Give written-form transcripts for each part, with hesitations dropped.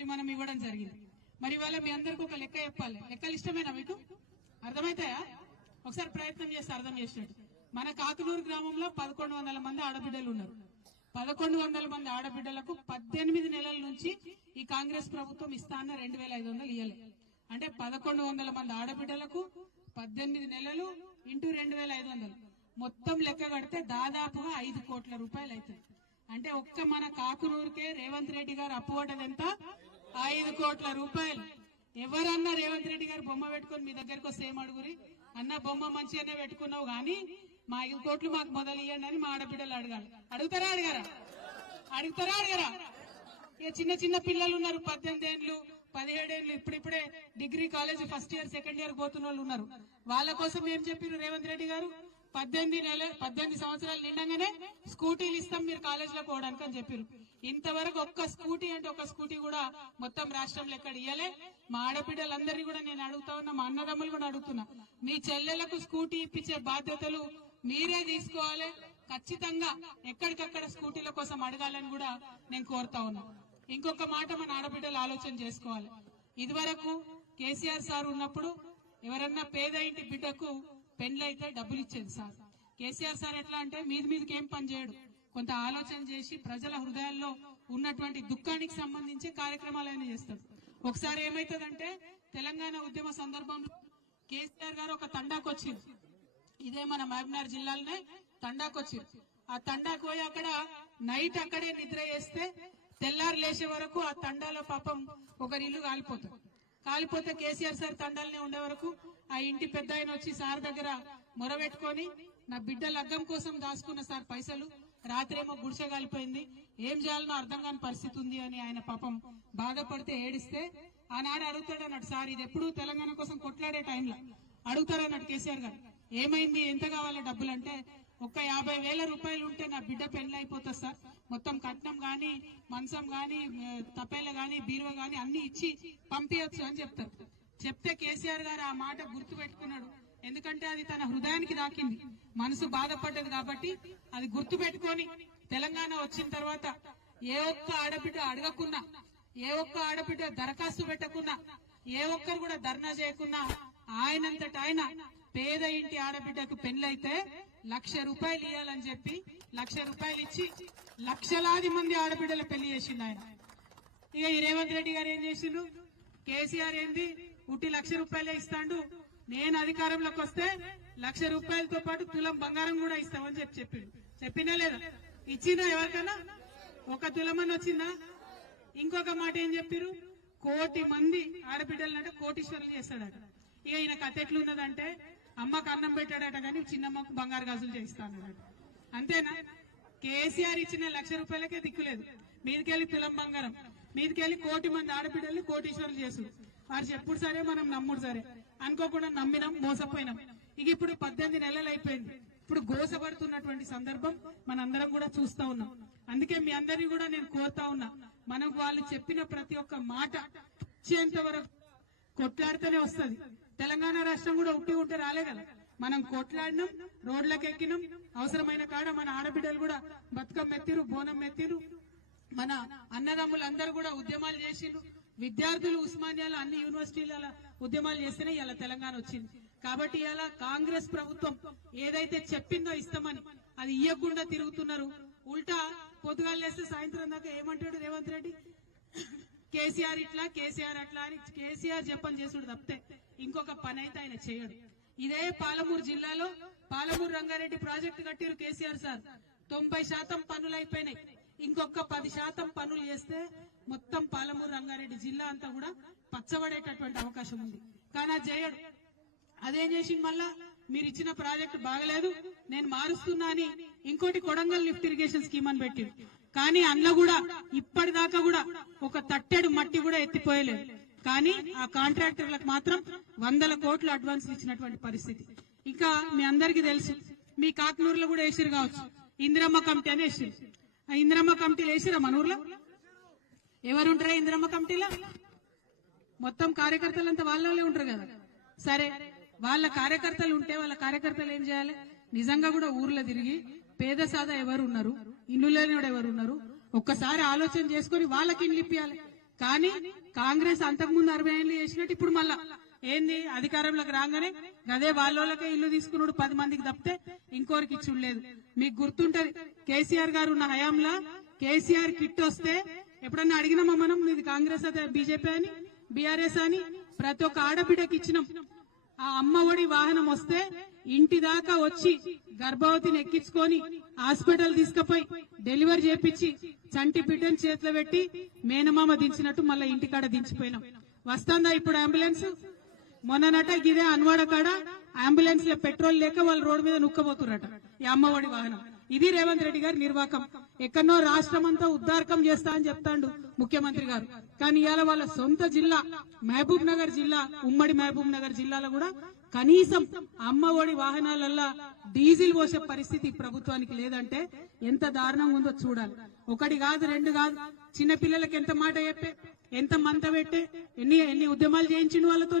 మరి మనం ఇవ్వడం జరిగింది. మరి ఇవాళ మీ అందరికి ఒక లెక్క చెప్పాలి. లెక్కలు ఇష్టమేనా మీకు? అర్థమైతాయా? ఒకసారి ప్రయత్నం చేస్తే అర్థం చేసినట్టు. మన కాకునూరు గ్రామంలో 1100 మంది ఆడబిడ్డలు ఉన్నారు. 1100 మంది ఆడబిడ్డలకు 18 నెలల నుంచి ఈ కాంగ్రెస్ ప్రభుత్వం ఇస్తాన్న 2500 ఇయ్యలే. అంటే 1100 మంది ఆడబిడ్డలకు 18 నెలలు ఇంటూ 2500 మొత్తం లెక్క కడితే దాదాపుగా 5 కోట్ల రూపాయలు అవుతుంది. అంటే ఒక్క మన కాకునూరుకే రేవంత్ రెడ్డి గారు అప్పువడ్డది ఎంత? 5 కోట్ల రూపాయలు. ఎవరన్నా రేవంత్ రెడ్డి గారు బొమ్మ పెట్టుకుని మీ దగ్గరకు వస్తే ఏం అడుగురి? అన్న బొమ్మ మంచిగానే పెట్టుకున్నావు గానీ మా 5 కోట్లు మాకు మొదలు ఇవ్వండి అని మా ఆడబిడ్డలు అడగాలి. అడుగుతారా అడగరా? అడుగుతారా అడగరా? ఇక చిన్న చిన్న పిల్లలు ఉన్నారు, 18 ఏళ్ళు 17 ఏళ్ళు ఇప్పుడిప్పుడే degree college first year second year పోతున్న వాళ్ళు ఉన్నారు. వాళ్ళ కోసం ఏం చెప్పారు రేవంత్ రెడ్డి గారు? 18 సంవత్సరాలు నిండగానే స్కూటీలు ఇస్తాం మీరు కాలేజీలో పోవడానికి అని చెప్పారు. ఇంతవరకు ఒక్క స్కూటీ అంటే ఒక్క స్కూటీ కూడా మొత్తం రాష్ట్రంలో ఎక్కడ ఇయ్యలే. మా ఆడబిడ్డలందరినీ కూడా నేను అడుగుతా ఉన్నా, మా అన్నదమ్ములు కూడా అడుగుతున్నా, మీ చెల్లెలకు స్కూటీ ఇప్పించే బాధ్యతలు మీరే తీసుకోవాలి. ఖచ్చితంగా ఎక్కడికక్కడ స్కూటీల కోసం అడగాలని కూడా నేను కోరుతా ఉన్నా. ఇంకొక మాట మన ఆడబిడ్డలు ఆలోచన చేసుకోవాలి. ఇదివరకు కేసీఆర్ సార్ ఉన్నప్పుడు ఎవరన్నా పేద ఇంటి బిడ్డకు పెండ్లైతే డబ్బులు ఇచ్చేది సార్. కేసీఆర్ సార్ ఎట్లా అంటే మీదికి ఏం పని చేయడు, కొంత ఆలోచన చేసి ప్రజల హృదయాల్లో ఉన్నటువంటి దుఃఖానికి సంబంధించి కార్యక్రమాలైనా చేస్తాడు. ఒకసారి ఏమైతుందంటే తెలంగాణ ఉద్యమ సందర్భంలో కేసీఆర్ గారు ఒక తండాకొచ్చింది. ఇదే మన మహబూబ్నగర్ జిల్లాలోనే తండాకొచ్చింది. ఆ తండాకు పోయి అక్కడ నైట్ అక్కడే నిద్ర చేస్తే తెల్లారు లేచే వరకు ఆ తండాలో పాపం ఒకరి ఇల్లు కాలిపోతే కేసీఆర్ సార్ తండాలనే ఉండే వరకు ఆ ఇంటి పెద్ద ఆయన వచ్చి సార్ దగ్గర మొరబెట్టుకొని నా బిడ్డ లగ్గం కోసం దాచుకున్న సార్ పైసలు, రాత్రేమో గుడిసె కాలిపోయింది, ఏం చేయాలనో అర్థం కాని పరిస్థితి ఉంది అని ఆయన పాపం బాధపడితే ఏడిస్తే ఆనాడు అడుగుతాడు అన్నాడు, సార్ ఇది ఎప్పుడు తెలంగాణ కోసం కొట్లాడే టైంలో అడుగుతారన్నాడు కేసీఆర్ గారు, ఏమైంది ఎంత కావాలి డబ్బులు అంటే, ఒక్క 50,000 రూపాయలు ఉంటే నా బిడ్డ పెళ్లి అయిపోతుంది సార్, మొత్తం కట్నం గాని మంచం గాని తపేల గాని బీరువా గాని అన్ని ఇచ్చి పంపించచ్చు అని చెప్తారు. చెప్తే కేసీఆర్ గారు ఆ మాట గుర్తు పెట్టుకున్నాడు. ఎందుకంటే అది తన హృదయానికి దాకింది, మనసు బాధపడ్డది కాబట్టి అది గుర్తు పెట్టుకొని తెలంగాణ వచ్చిన తర్వాత ఏ ఒక్క ఆడబిడ్డ అడగకున్నా, ఏ ఒక్క ఆడబిడ్డ దరఖాస్తు పెట్టకున్నా, ఏ ఒక్కరు కూడా ధర్నా చేయకున్నా ఆయనంతట ఆయన పేద ఇంటి ఆడబిడ్డకు పెళ్లైతే 1,00,000 రూపాయలు ఇవ్వాలని చెప్పి 1,00,000 రూపాయలు ఇచ్చి లక్షలాది మంది ఆడబిడ్డలు పెళ్లి చేసిండు ఆయన. ఇక ఈ రేవంత్ రెడ్డి గారు ఏం చేసిండు? కేసీఆర్ ఏంది ఉట్టి 1,00,000 రూపాయలే ఇస్తాడు, నేను అధికారంలోకి వస్తే 1,00,000 రూపాయలతో పాటు తులం బంగారం కూడా ఇస్తామని చెప్పిండు. చెప్పినా లేదా? ఇచ్చినా ఎవరికైనా ఒక తులమని వచ్చిందా? ఇంకొక మాట ఏం చెప్పారు? 1,00,00,000 మంది ఆడబిడ్డలంటే కోటీశ్వరులు చేస్తాడట. ఇక ఈయన కథ ఎట్లున్నదంటే అమ్మకు అన్నం పెట్టాడట కానీ చిన్నమ్మకు బంగారు గాజులు చేయిస్తాడట. అంతేనా? కేసీఆర్ ఇచ్చిన 1,00,000 రూపాయలకే దిక్కులేదు, మీదికెళ్ళి తులం బంగారం, మీదికెళ్ళి 1,00,00,000 మంది ఆడబిడ్డల్ని కోటీశ్వరులు చేసుడు. వారు చెప్పుడు సరే మనం నమ్ముడు సరే అనుకోకుండా నమ్మినాం, మోసపోయినాం. ఇక ఇప్పుడు 18 నెలలు అయిపోయింది. ఇప్పుడు గోసపడుతున్నటువంటి సందర్భం మనందరం కూడా చూస్తా ఉన్నాం. అందుకే మీ అందరినీ కూడా నేను కోరుతా ఉన్నా, మనకు వాళ్ళు చెప్పిన ప్రతి ఒక్క మాట వచ్చేంత వరకు కొట్లాడితేనే వస్తుంది. తెలంగాణ రాష్ట్రం కూడా ఉట్టి ఉంటే రాలే కదా, మనం కొట్లాడినాం, రోడ్లకు ఎక్కినాం, అవసరమైన కాడ మన ఆడబిడ్డలు కూడా బతుకమ్మ ఎత్తిరు, బోనం ఎత్తిరు, మన అన్నదమ్ములందరూ కూడా ఉద్యమాలు చేసిండ్రు, విద్యార్థులు ఉస్మానియాలో అన్ని యూనివర్సిటీల ఉద్యమాలు చేస్తేనే ఇలా తెలంగాణ వచ్చింది. కాబట్టి ఇలా కాంగ్రెస్ ప్రభుత్వం ఏదైతే చెప్పిందో ఇస్తామని అది ఇయ్యకుండా తిరుగుతున్నారు. ఉల్టా పొద్దుగాలు లేస్తే సాయంత్రం దాకా ఏమంటాడు రేవంత్ రెడ్డి? కేసీఆర్ ఇట్లా, కేసీఆర్ అట్లా అని కేసీఆర్ చెప్పని చేసుడు తప్పితే ఇంకొక పని అయితే ఆయన చేయడు. ఇదే పాలమూరు జిల్లాలో పాలమూరు రంగారెడ్డి ప్రాజెక్టు కట్టిరు కేసీఆర్ సార్, 90% పనులు అయిపోయినాయి. ఇంకొక 10% పనులు చేస్తే మొత్తం పాలమూరు రంగారెడ్డి జిల్లా అంతా కూడా పచ్చబడేటటువంటి అవకాశం ఉంది. కానీ అది చేయడు. అదేం చేసింది? మళ్ళా మీరు ఇచ్చిన ప్రాజెక్టు బాగలేదు, నేను మారుస్తున్నా అని ఇంకోటి కొడంగల్ లిఫ్ట్ ఇరిగేషన్ స్కీమ్ అని పెట్టింది. కానీ అందులో కూడా ఇప్పటిదాకా కూడా ఒక తట్టెడు మట్టి కూడా ఎత్తిపోయలేదు. కానీ ఆ కాంట్రాక్టర్లకు మాత్రం 100 కోట్లు అడ్వాన్స్ ఇచ్చినటువంటి పరిస్థితి. ఇంకా మీ అందరికీ తెలుసు, మీ కాకనూరులో కూడా వేసిరు కావచ్చు, ఇందిరమ్మ కమిటీ అని వేసిరు. ఆ ఇందిరమ్మ కమిటీలు వేసిరా మన ఊర్లో? ఎవరుంటారా ఇందిరమ్మ కమిటీలో? మొత్తం కార్యకర్తలంతా వాళ్ళే ఉంటారు కదా. సరే, వాళ్ళ కార్యకర్తలు ఉంటే వాళ్ళ కార్యకర్తలు ఏం చేయాలి? నిజంగా కూడా ఊర్లో తిరిగి పేద సాదా ఎవరు ఉన్నారు, ఇల్లు లేనివాడు ఎవరు ఉన్నారు, ఒక్కసారి ఆలోచన చేసుకుని వాళ్ళకి ఇండ్లు ఇప్పియాలి. కానీ కాంగ్రెస్ అంతకుముందు 60 ఏళ్ళు చేసినట్టు ఇప్పుడు మళ్ళా ఏంది అధికారంలోకి రాగానే గదే వాళ్ళకే ఇల్లు తీసుకున్నాడు 10 మందికి తప్పితే ఇంకోరికి ఇచ్చులేదు. మీకు గుర్తుంటది కేసీఆర్ గారు ఉన్న హయాంలో కేసీఆర్ కిట్ వస్తే ఎప్పుడన్నా అడిగినామా మనం ఇది కాంగ్రెస్ అదే బీజేపీ అని బీఆర్ఎస్ అని? ప్రతి ఒక్క ఆడబిడ్డకి ఇచ్చినాం. ఆ అమ్మ ఒడి వాహనం వస్తే ఇంటి దాకా వచ్చి గర్భవతిని ఎక్కించుకొని హాస్పిటల్ తీసుకుపోయి డెలివరీ చేపించి చంటి బిడ్డని చేతిలో పెట్టి మేనమామ దించినట్టు మళ్ళీ ఇంటికాడ దించిపోయినాం. వస్తుందా ఇప్పుడు అంబులెన్స్? మొన్ననట గిదే అన్వాడ కాడ అంబులెన్స్ లో పెట్రోల్ లేక వాళ్ళు రోడ్డు మీద నుక్కబోతురట ఈ అమ్మఒడి వాహనం. ఇది రేవంత్ రెడ్డి గారి నిర్వాకం. ఎక్కడో రాష్ట్రం అంతా ఉద్దారకం చేస్తా అని చెప్తాండు ముఖ్యమంత్రి గారు. కానీ ఇవాళ వాళ్ళ సొంత జిల్లా మహబూబ్ నగర్ జిల్లా, ఉమ్మడి మహబూబ్ నగర్ జిల్లాలో కూడా కనీసం అమ్మఒడి వాహనాలల్లా డీజిల్ పోసే పరిస్థితి ప్రభుత్వానికి లేదంటే ఎంత దారుణంగా ఉందో చూడాలి. ఒకటి కాదు, రెండు కాదు, చిన్న పిల్లలకి ఎంత మాట చెప్పే, ఎంత మంత పెట్టే, ఎన్ని ఉద్యమాలు చేయించిండు వాళ్ళతో.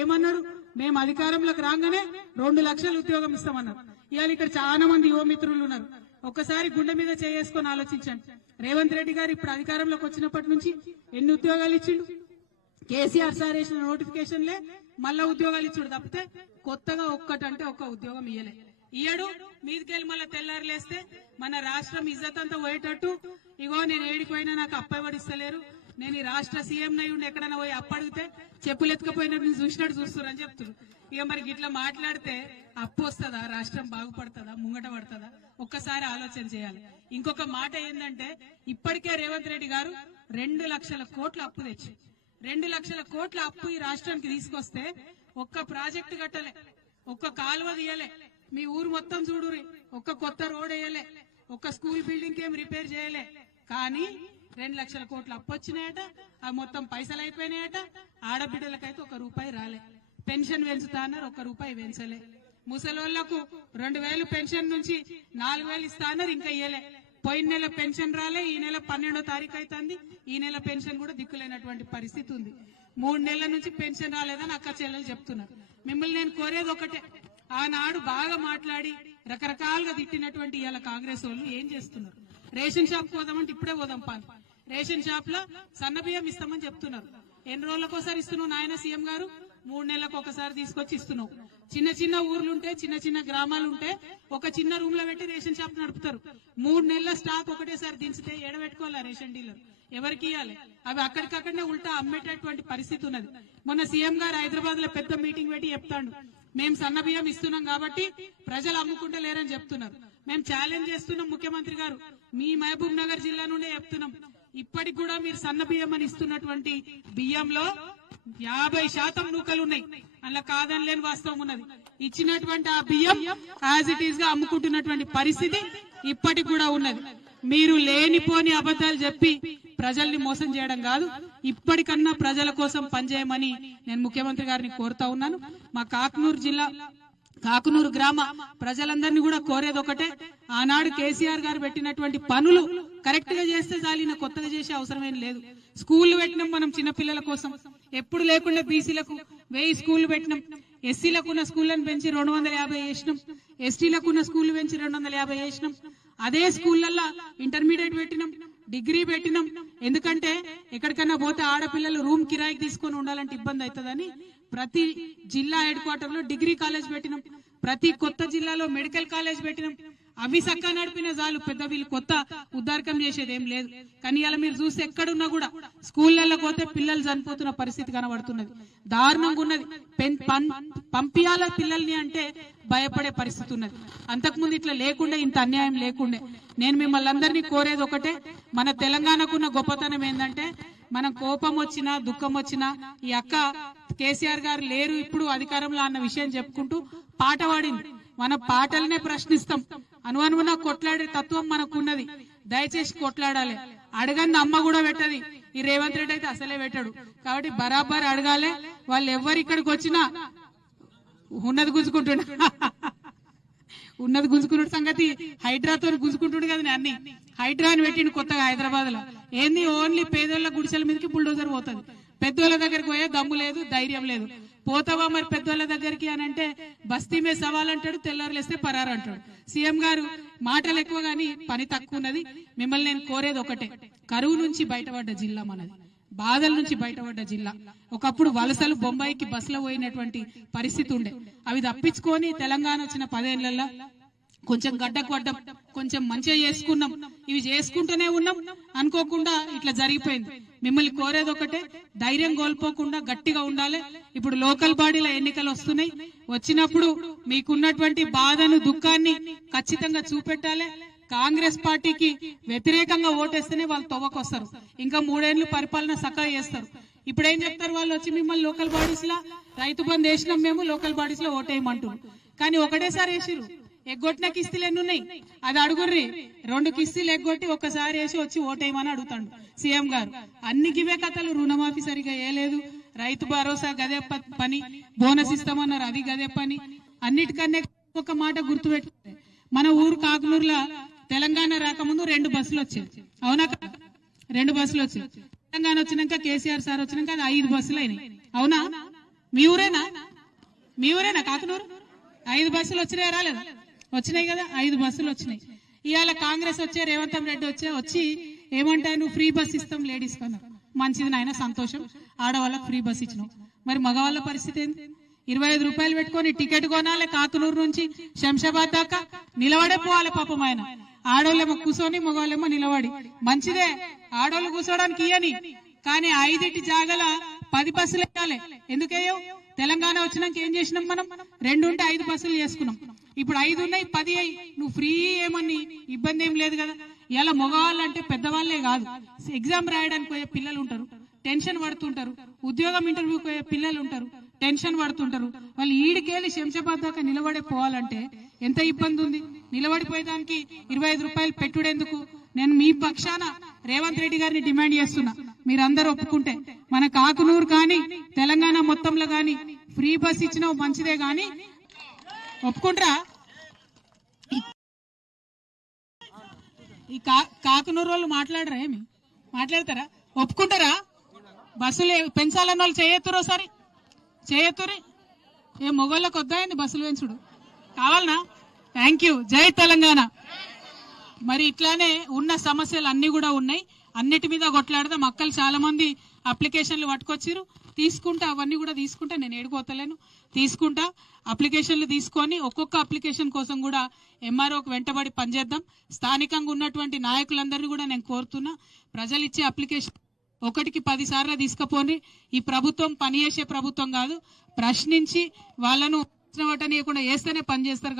ఏమన్నారు? మేము అధికారంలోకి రాగానే 2 లక్షల ఉద్యోగం ఇస్తామన్నారు. ఇవాళ ఇక్కడ చాలా మంది యువ మిత్రులు ఉన్నారు. ఒక్కసారి గుండె మీద చేసుకొని ఆలోచించండి. రేవంత్ రెడ్డి గారు ఇప్పుడు అధికారంలోకి వచ్చినప్పటి నుంచి ఎన్ని ఉద్యోగాలు ఇచ్చిండు? కేసీఆర్ సార్ వేసిన నోటిఫికేషన్లే మళ్ళా ఉద్యోగాలు ఇచ్చుడు తప్పితే కొత్తగా ఒక్కటంటే ఒక్క ఉద్యోగం ఇయ్యడు. మీదికెళ్ళి మళ్ళీ తెల్లారులేస్తే మన రాష్ట్రం ఇజ్జత్ అంతా పోయేటట్టు, ఇగో నేను ఏడిపోయినా నాకు అప్పవడిస్తలేరు, నేను ఈ రాష్ట్ర సీఎం నై ఉండి ఎక్కడైనా పోయి అప్పడిగితే చెప్పులు ఎత్తుకపోయినట్టు నేను చూసినట్టు చూస్తున్నారు అని చెప్తున్నారు. ఇక మరి ఇట్లా మాట్లాడితే అప్పు వస్తుందా? రాష్ట్రం బాగుపడుతుందా? ముంగట పడుతుందా? ఒక్కసారి ఆలోచన చేయాలి. ఇంకొక మాట ఏంటంటే ఇప్పటికే రేవంత్ రెడ్డి గారు 2 లక్షల కోట్ల అప్పు తెచ్చి 2 లక్షల కోట్ల అప్పు ఈ రాష్ట్రానికి తీసుకొస్తే ఒక్క ప్రాజెక్టు కట్టలే, ఒక్క కాలువ తీయలే, మీ ఊరు మొత్తం చూడురి, ఒక్క కొత్త రోడ్ వేయలే, ఒక్క స్కూల్ బిల్డింగ్ ఏం రిపేర్ చేయలే. కానీ 2 లక్షల కోట్ల అప్పు వచ్చినాయట, అవి మొత్తం పైసలు అయిపోయినాయట. ఆడబిడ్డలకైతే 1 రూపాయి రాలే. పెన్షన్ పెంచుతా అన్నారు, 1 రూపాయి పెంచలే. ముసలోళ్లకు 2000 పెన్షన్ నుంచి 4000 ఇస్తా అన్నారు, ఇంకా ఇయ్యలే. పోయిన నెల పెన్షన్ రాలే, ఈ నెల 12వ తారీఖు అవుతుంది, ఈ నెల పెన్షన్ కూడా దిక్కులేనటువంటి పరిస్థితి ఉంది. 3 నెలల నుంచి పెన్షన్ రాలేదని అక్క చెల్లెలు చెప్తున్నారు. మిమ్మల్ని నేను కోరేది ఒకటే, ఆనాడు బాగా మాట్లాడి రకరకాలుగా తిట్టినటువంటి ఇవాళ కాంగ్రెస్ వాళ్ళు ఏం చేస్తున్నారు? రేషన్ షాప్ పోదామంటే ఇప్పుడే పోదాం పాలు. రేషన్ షాప్ లో సన్న బియ్యం ఇస్తామని చెప్తున్నారు. ఎన్ని రోజులకోసారి ఇస్తున్నావు నాయన సీఎం గారు? 3 నెలలకు ఒకసారి తీసుకొచ్చి ఇస్తున్నావు. చిన్న చిన్న ఊర్లుంటే, చిన్న చిన్న గ్రామాలుంటే ఒక చిన్న రూమ్ లో పెట్టి రేషన్ షాప్ నడుపుతారు. 3 నెలల స్టాక్ ఒకటేసారి దించితే ఏడబెట్టుకోవాలా రేషన్ డీలర్? ఎవరికి ఇవ్వాలి? అవి అక్కడికక్కడనే ఉల్టా అమ్మేటటువంటి పరిస్థితి ఉన్నది. మొన్న సీఎం గారు హైదరాబాద్ లో పెద్ద మీటింగ్ పెట్టి చెప్తాడు, మేము సన్న బియ్యం ఇస్తున్నాం కాబట్టి ప్రజలు అమ్ముకుంటలేరని చెప్తున్నారు. మేము ఛాలెంజ్ చేస్తున్నాం ముఖ్యమంత్రి గారు, మీ మహబూబ్ నగర్ జిల్లా నుండే చెప్తున్నాం, ఇప్పటికి కూడా మీరు సన్న బియ్యం అని ఇస్తున్నటువంటి బియ్యంలో 50% నూకలు ఉన్నాయి. అలా కాదని లేని వాస్తవం ఉన్నది. ఇచ్చినటువంటి ఆ బియ్యం యాజ్ ఇట్ ఈస్ గా అమ్ముకుంటున్నటువంటి పరిస్థితి ఇప్పటికి కూడా ఉన్నది. మీరు లేనిపోని అబద్ధాలు చెప్పి ప్రజల్ని మోసం చేయడం కాదు, ఇప్పటికన్నా ప్రజల కోసం పనిచేయమని నేను ముఖ్యమంత్రి గారిని కోరుతా ఉన్నాను. మా కాకునూరు గ్రామ ప్రజలందరినీ కూడా కోరేది ఒకటే, ఆనాడు కేసీఆర్ గారు పెట్టినటువంటి పనులు కరెక్ట్ గా చేస్తే చాలిన కొత్తగా చేసే అవసరమేం లేదు. స్కూళ్లు పెట్టినాం మనం చిన్నపిల్లల కోసం, ఎప్పుడు లేకుండా బీసీలకు 1000 స్కూళ్లు పెట్టినాం. ఎస్సీలకు ఉన్న స్కూళ్లను పెంచి 250 చేసినాం. ఎస్టీలకు ఉన్న స్కూళ్లు పెంచి 250 చేసినాం. అదే స్కూళ్లలో ఇంటర్మీడియట్ పెట్టినాం, డిగ్రీ పెట్టినాం. ఎందుకంటే ఎక్కడికన్నా పోతే ఆడపిల్లలు రూమ్ కిరాయికి తీసుకొని ఉండాలంటే ఇబ్బంది అవుతుందని ప్రతి జిల్లా హెడ్ క్వార్టర్ లో డిగ్రీ కాలేజ్ పెట్టినాం. ప్రతి కొత్త జిల్లాలో మెడికల్ కాలేజ్ పెట్టినాం. అవి చక్కగా నడిపిన చాలు, పెద్ద వీళ్ళు కొత్త ఉద్దారకం చేసేది ఏం లేదు. కానీ ఇలా మీరు చూస్తే ఎక్కడున్నా కూడా స్కూళ్లలో పోతే పిల్లలు చనిపోతున్న పరిస్థితి కనబడుతున్నది. దారుణంగా ఉన్నది. పంపియాల పిల్లల్ని అంటే భయపడే పరిస్థితి ఉన్నది. అంతకుముందు ఇట్లా లేకుండే, ఇంత అన్యాయం లేకుండే. నేను మిమ్మల్ని అందరినీ కోరేది ఒకటే, మన తెలంగాణకున్న గొప్పతనం ఏంటంటే మనం కోపం వచ్చినా దుఃఖం వచ్చినా ఈ అక్క కేసీఆర్ గారు లేరు ఇప్పుడు అధికారంలో అన్న విషయం చెప్పుకుంటూ పాట పాడింది. మన పాటలనే ప్రశ్నిస్తాం. అనువనువున కొట్లాడే తత్వం మనకున్నది. దయచేసి కొట్లాడాలి. అడగంది అమ్మ కూడా పెట్టది. ఈ రేవంత్ రెడ్డి అయితే అసలే పెట్టాడు. కాబట్టి బరాబర్ అడగాలి. వాళ్ళు ఎవరు ఇక్కడికి వచ్చినా ఉన్నది గుంజుకున్న సంగతి హైడ్రాతో గుంజుకుంటుండే కదా. అన్ని హైడ్రా అని పెట్టిండు కొత్తగా హైదరాబాద్ లో. ఏంది ఓన్లీ పేదోళ్ళ గుడిసెల మీదకి బుల్డోజర్ పోతుంది. పెద్దోళ్ళ దగ్గరికి పోయే దమ్ము లేదు, ధైర్యం లేదు. పోతావా మరి పెద్దోళ్ళ దగ్గరికి అని అంటే బస్తీ మీద సవాల్ అంటాడు, తెల్లారులేస్తే పరారు అంటాడు. సీఎం గారు మాటలు ఎక్కువ గానీ పని తక్కువ ఉన్నది. మిమ్మల్ని నేను కోరేది ఒకటే, కరువు నుంచి బయటపడ్డ జిల్లా మనది. బాధల నుంచి బయటపడ్డ జిల్లా. ఒకప్పుడు వలసలు బొంబాయికి బస్సులో పోయినటువంటి పరిస్థితి ఉండే. అవి తప్పించుకొని తెలంగాణ వచ్చిన 10 ఏళ్లలో కొంచెం గడ్డకు పడ్డం, కొంచెం మంచిగా చేసుకున్నాం. ఇవి చేసుకుంటూనే ఉన్నాం, అనుకోకుండా ఇట్లా జరిగిపోయింది. మిమ్మల్ని కోరేది ఒకటే, ధైర్యం కోల్పోకుండా గట్టిగా ఉండాలి. ఇప్పుడు లోకల్ బాడీల ఎన్నికలు వస్తున్నాయి. వచ్చినప్పుడు మీకున్నటువంటి బాధను, దుఃఖాన్ని ఖచ్చితంగా చూపెట్టాలి. కాంగ్రెస్ పార్టీకి వ్యతిరేకంగా ఓటేస్తేనే వాళ్ళు తవ్వకొస్తారు. ఇంకా 3 ఏళ్లు పరిపాలన చక్కగా చేస్తారు. ఇప్పుడు ఏం చెప్తారు వాళ్ళు వచ్చి, మిమ్మల్ని లోకల్ బాడీస్ లా రైతు బంధు వేసినాం, మేము లోకల్ బాడీస్ లో ఓటేయమంటారు. కానీ ఒకటేసారి వేసిరు. ఎగ్గొట్టిన కిస్తీలు ఎన్ని ఉన్నాయి అది అడుగుర్రి. 2 కిస్తీలు ఎగ్గొట్టి ఒక్కసారి వేసి వచ్చి ఓటేయమని అడుగుతాడు సీఎం గారు. అన్ని గివే కథలు. రుణమాఫీ సరిగా వేయలేదు, రైతు భరోసా గదే పని, బోనస్ ఇస్తామన్నారు అది గదే పని. అన్నిటికన్నా ఒక మాట గుర్తుపెట్టుకుంటే, మన ఊరు కాకునూరులో తెలంగాణ రాకముందు 2 బస్సులు వచ్చాయి. అవునా? 2 బస్సులు వచ్చాయి. తెలంగాణ వచ్చినాక కేసీఆర్ సార్ వచ్చినాక అది 5 బస్సులు అయినాయి. అవునా? మీ ఊరేనా కాకునూరు? 5 బస్సులు వచ్చినాయి, రాలేదా? వచ్చినాయి కదా, 5 బస్సులు వచ్చినాయి. ఇవాళ కాంగ్రెస్ వచ్చే, రేవంత్ రెడ్డి వచ్చి ఏమంటారు, ఫ్రీ బస్ ఇస్తాం లేడీస్ కన్నా. మంచిది నాయన, సంతోషం, ఆడవాళ్ళకి ఫ్రీ బస్ ఇచ్చినాం. మరి మగవాళ్ళ పరిస్థితి ఏంది? 25 రూపాయలు పెట్టుకొని టికెట్ కొనాలి, కాకునూరు నుంచి శంషాబాద్ దాకా నిలబడే పోవాలి పాపం ఆయన. ఆడోళ్ళేమో కూర్చొని, మగవాళ్ళేమో నిలబడి. మంచిదే, ఆడోళ్ళు కూర్చోడానికి ఇయ్యని, కానీ 5 జాగల 10 బస్సులు వేయాలి. ఎందుకయ్యో? తెలంగాణ వచ్చినాక ఏం చేసినాం మనం? 2 ఉంటే 5 బస్సులు చేసుకున్నాం. ఇప్పుడు 5 ఉన్నాయి, 10 అయ్యి. నువ్వు ఫ్రీ ఏమని ఇబ్బంది ఏం లేదు కదా. ఇలా మగవాళ్ళు అంటే పెద్దవాళ్లే కాదు, ఎగ్జామ్ రాయడానికి పోయే పిల్లలు ఉంటారు, టెన్షన్ పడుతుంటారు. ఉద్యోగం ఇంటర్వ్యూకి పోయే పిల్లలు ఉంటారు, టెన్షన్ పడుతుంటారు. వాళ్ళు ఈడికెళ్ళి శంషాబాద్ దాకా నిలబడే పోవాలంటే ఎంత ఇబ్బంది ఉంది. నిలబడిపోయేదానికి 25 రూపాయలు పెట్టుడెందుకు? నేను మీ పక్షాన రేవంత్ రెడ్డి గారిని డిమాండ్ చేస్తున్నా, మీరందరూ ఒప్పుకుంటే మన కాకునూరు కానీ తెలంగాణ మొత్తంలో కానీ ఫ్రీ బస్ ఇచ్చిన మంచిదే, కానీ ఒప్పుకుంటారా? ఈ కాకునూరు వాళ్ళు మాట్లాడరా? ఏమి మాట్లాడతారా? ఒప్పుకుంటారా? బస్సులు పెంచాలన్న వాళ్ళు చేయెత్తురు, ఒకసారి చేయెత్తురి. ఏ మొగోళ్ళకి వద్దాయండి బస్సులు పెంచుడు? కావాలనా? Thank you. జై తెలంగాణ. మరి ఇట్లానే ఉన్న సమస్యలు అన్ని కూడా ఉన్నాయి, అన్నిటి మీద కొట్లాడదాం. మక్కలు చాలా మంది అప్లికేషన్లు పట్టుకొచ్చిరు, తీసుకుంటా, అవన్నీ కూడా తీసుకుంటా. నేను ఏడుకోతలేను, తీసుకుంటా. అప్లికేషన్లు తీసుకొని ఒక్కొక్క అప్లికేషన్ కోసం కూడా ఎంఆర్ఓకి వెంటబడి పనిచేద్దాం. స్థానికంగా ఉన్నటువంటి నాయకులందరినీ కూడా నేను కోరుతున్నా, ప్రజలు ఇచ్చే అప్లికేషన్ 1కి 10 సార్లు తీసుకుపోండి. ఈ ప్రభుత్వం పనిచేసే ప్రభుత్వం కాదు, ప్రశ్నించి వాళ్ళను వాటనీయకుండా వేస్తేనే పనిచేస్తారు.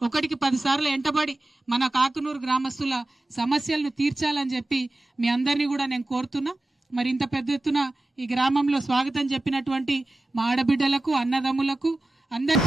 1కి 10 సార్లు వెంటబడి మన కాకునూరు గ్రామస్తుల సమస్యలను తీర్చాలని చెప్పి మీ అందరినీ కూడా నేను కోరుతున్నా. మరి ఇంత పెద్ద ఎత్తున ఈ గ్రామంలో స్వాగతం చెప్పినటువంటి మా ఆడబిడ్డలకు, అన్నదమ్ములకు అందరి